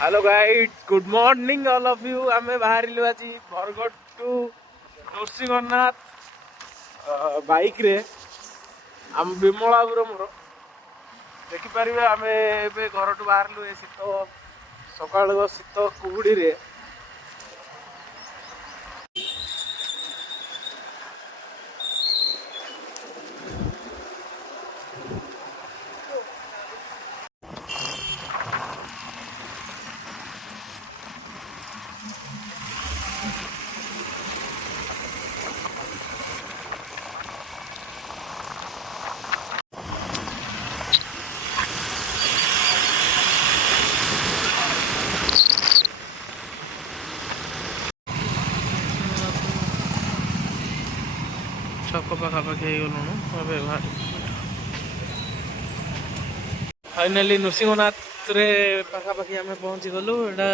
Hello guide, good morning all of you. आम बाहर आज बरगढ़ टू नृसिंहनाथ बाइक रे। आम विमला बाबूर मोर देखिपारे आम घर टू बाहर शीत सकाल शीत कुहुड़ी रे। छक पाखापाखि हो गलु फाइनाली नृसिंहनाथ रे पाखापाखि आम पहुँची गलु। एटा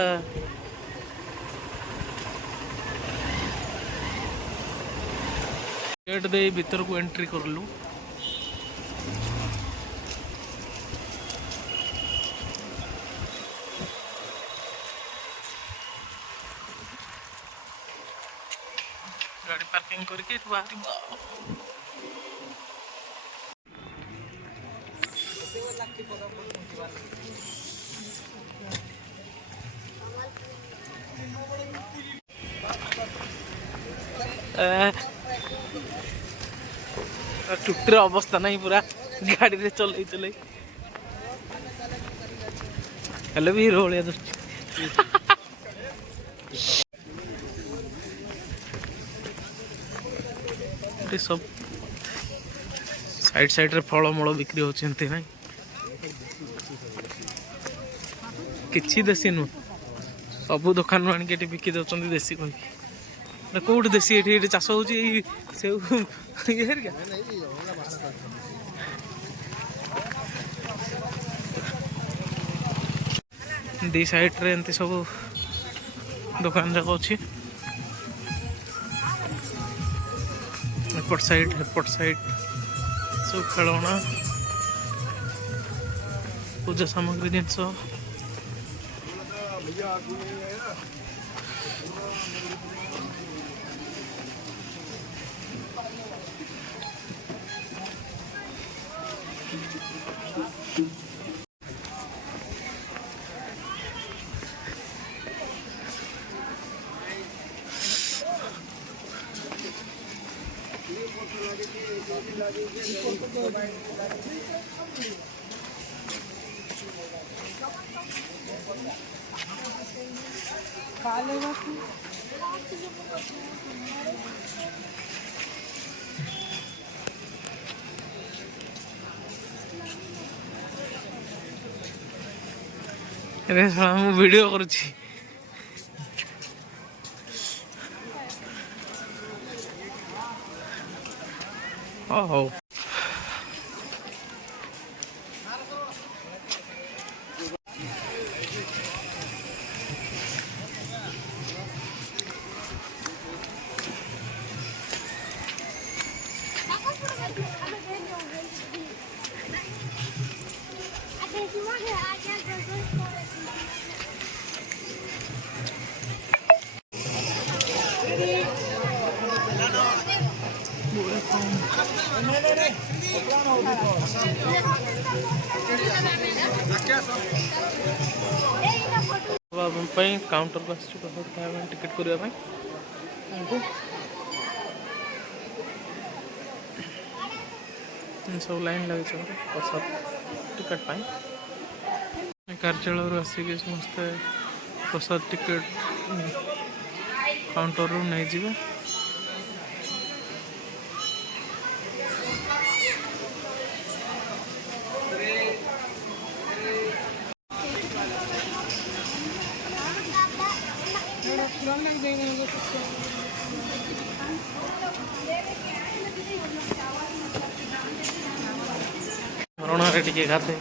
गेट दे भीतर को एंट्री करलु। गाड़ी पार्किंग करके बाहर टुटर अवस्था नहीं पूरा गाड़ी रे चल चल हेलो भी हीरो भाया सब साइड साइड रे फलमूल बिक्री होती ना किसी देसी नुह सब दुकान आनिक बिकी दौरान देसी कह कौट देसी ये चाष हो दी साइड रे एमती सब दुकान जाक अच्छी एपट साइड सब खेलना पूजा सामग्री जिनस वीडियो करुच्ची हो काउंटर को टिकट करने सब लाइन लगे प्रसाद टिकट कार्यालय आसिक समस्त प्रसाद टिकट काउंटर रू नहीं जावे। झरणा रे टिके गाते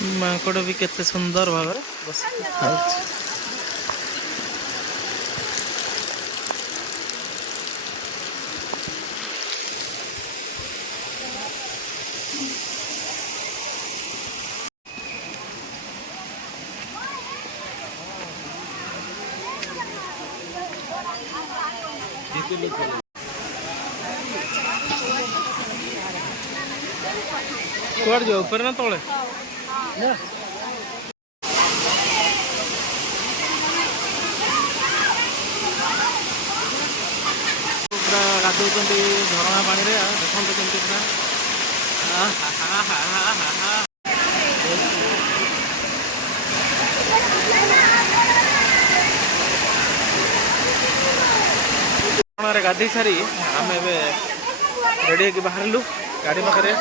ମାଙ୍କଡ଼ ବି କେତେ ସୁନ୍ଦର ଭାବରେ ବସିକି ଖାଉଛି। କୁଆଡ଼େ ଯିବ ଉପରେ ନା ତଳେ? ପୁରା ଗାଧଉଛନ୍ତି ଝରଣା ପାଣିରେ। ଦେଖନ୍ତୁ କେମିତି ପୁରା ଝରଣାରେ ଗାଧେଇ ସାରି ଆମେ ଏବେ ରେଡ଼ି ହେଇକି ବାହାରିଲୁ। ଗାଡ଼ି ପାଖରେ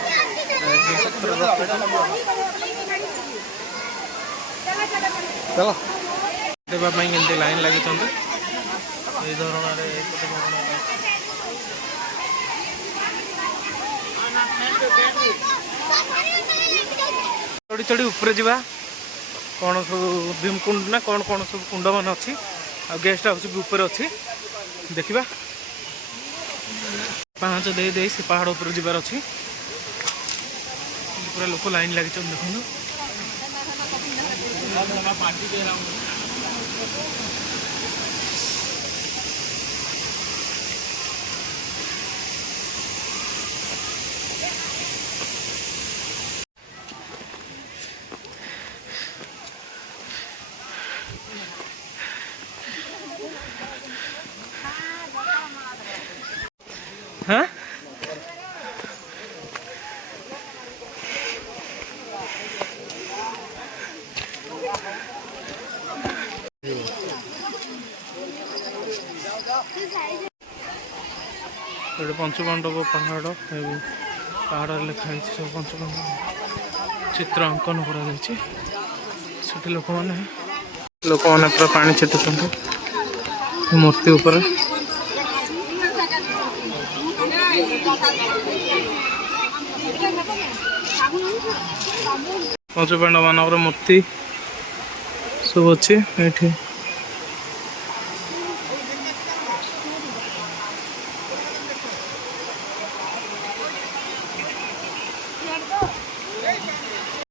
ଦେବା ପାଇଁ କେମିତି ଲାଇନ୍ ଲାଗିଛନ୍ତି ଏଇ ଧରଣରେ। ଚଢ଼ି ଚଢ଼ି ଉପରେ ଯିବା। କ'ଣ ସବୁ ଭୀମକୁଣ୍ଡ ନା କ'ଣ କ'ଣ ସବୁ କୁଣ୍ଡ ମାନ ଅଛି, ଆଉ ଗେଷ୍ଟ ହାଉସ୍ ବି ଉପରେ ଅଛି। ଦେଖିବା ପାହାଚ ଦେଇ ଦେଇ ସେ ପାହାଡ଼ ଉପରେ ଯିବାର ଅଛି। ପୁରା ଲୋକ ଲାଇନ୍ ଲାଗିଛନ୍ତି ଦେଖନ୍ତୁ। हाँ ଗୋଟେ ପଞ୍ଚୁପାଣ୍ଡବ ପାହାଡ଼, ପାହାଡ଼ରେ ଲେଖା ହେଇଛି ସବୁ ପଞ୍ଚୁପାଣ୍ଡବ ଚିତ୍ର ଅଙ୍କନ କରାଯାଇଛି। ସେଠି ଲୋକମାନେ ପୁରା ପାଣି ଛିଟୁଛନ୍ତି ମୂର୍ତ୍ତି ଉପରେ। ପଞ୍ଚୁପାଣ୍ଡବ ମାନଙ୍କର ମୂର୍ତ୍ତି ସବୁ ଅଛି ଏଠି।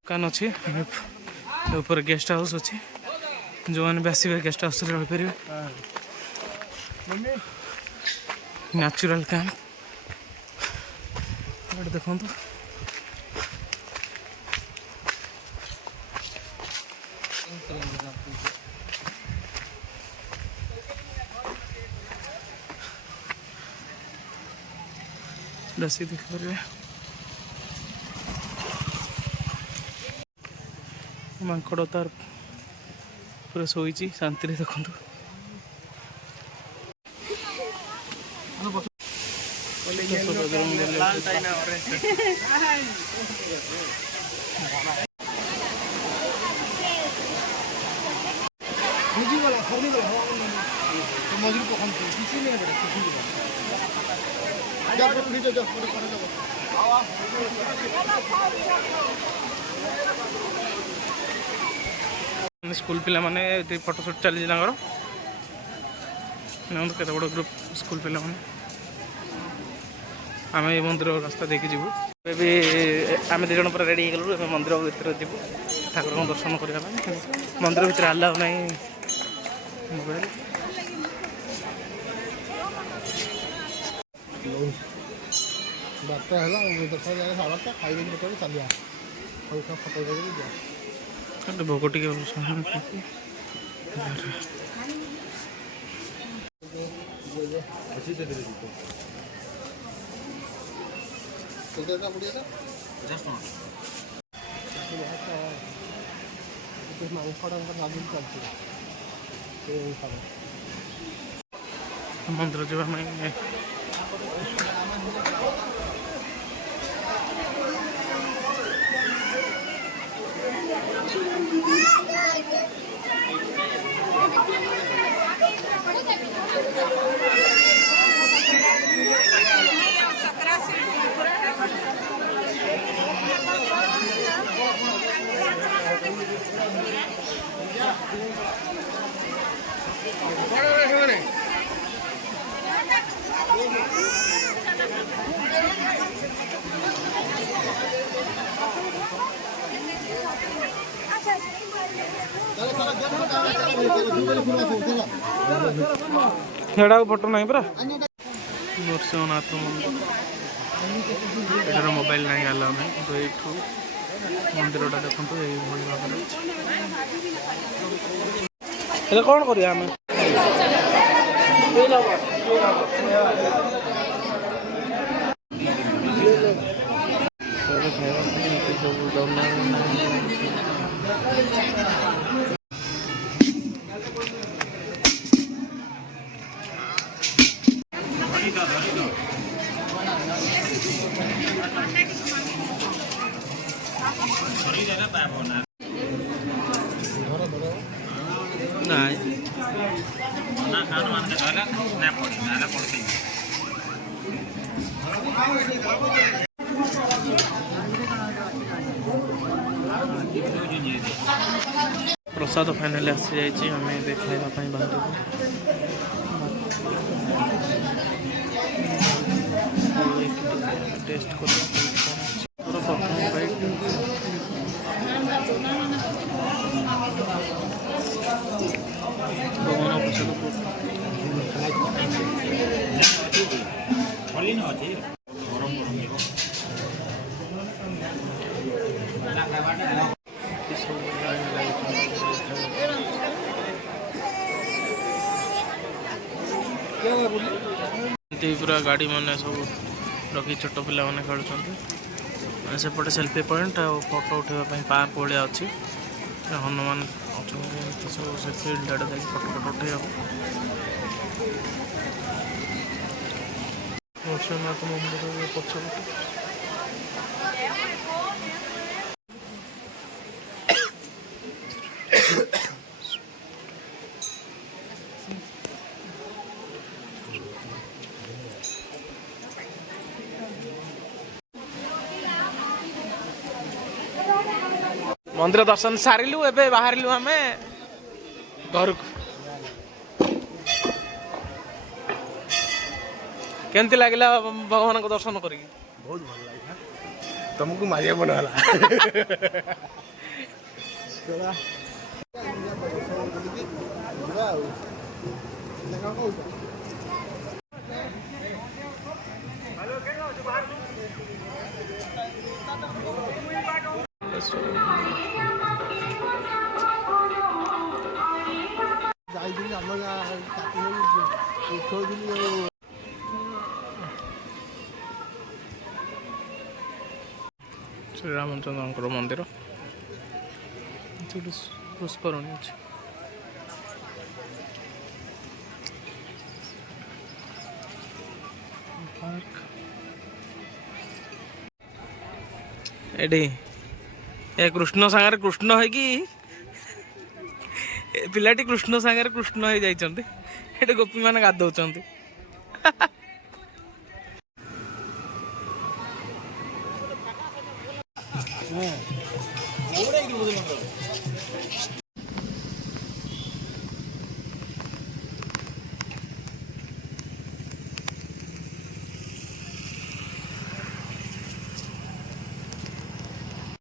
ଦୋକାନ ଅଛି ଉପରେ, ଗେଷ୍ଟ ହାଉସ୍ ଅଛି। ଯେଉଁମାନେ ବି ଆସିବେ ଗେଷ୍ଟ ହାଉସ୍ରେ ରହିପାରିବେ। ନ୍ୟାଚୁରାଲ କ୍ୟାମ୍ପ ଏଠି ଦେଖନ୍ତୁ। ରାଶି ଦେଖିପାରିବେ। ମାଙ୍କଡ଼ ତାର ପୁରା ଶୋଇଛି ଶାନ୍ତିରେ ଦେଖନ୍ତୁ। स्कूल पिला माने फोटो शूट चली केते बड़ ग्रुप स्कूल पिला माने आम ये मंदिर रास्ता देखी जीवु। भी आम दु जन पूरा रेडी हो गलु। मंदिर भीतर जीवु ठाकुर दर्शन करने। मंदिर भीतर आलाउ ना मोबाइल। भोग टे मंदिर जावाई हेड़ा फोटो नहीं परा नरसिंहनाथ मंदिर एटार मोबाइल नहीं आला नहीं तो यू मंदिरटा देखो ये भाव में कौन करिया आम प्रसाद फाइनाली आसी जाइए आम खाइबा बाहर टेस्ट कर पूरा गाड़ी मैंने सब रखी छोट पिला मैंने खेलुं सेपटे सेल्फी पॉइंट और फोटो उठाई पार्क भाया अच्छी हनुमान अच्छा सब से फील्ड आड़े जाकि फोटो फोटो उठे नरसिंहनाथ मंदिर पछपटे मंदिर दर्शन सारिलु एबे बाहरिलु आमे घर को केमती लागला भगवान को दर्शन करी बहुत भल लगा तुमको मारिया बनाला श्री रामचंद्र मंदिर पुष्करणी अच्छे एडी ए कृष्ण सांगे कृष्ण है कि पिलाटी कृष्ण सांगे कृष्ण हो जाइए गोपी मैंने गाधौंट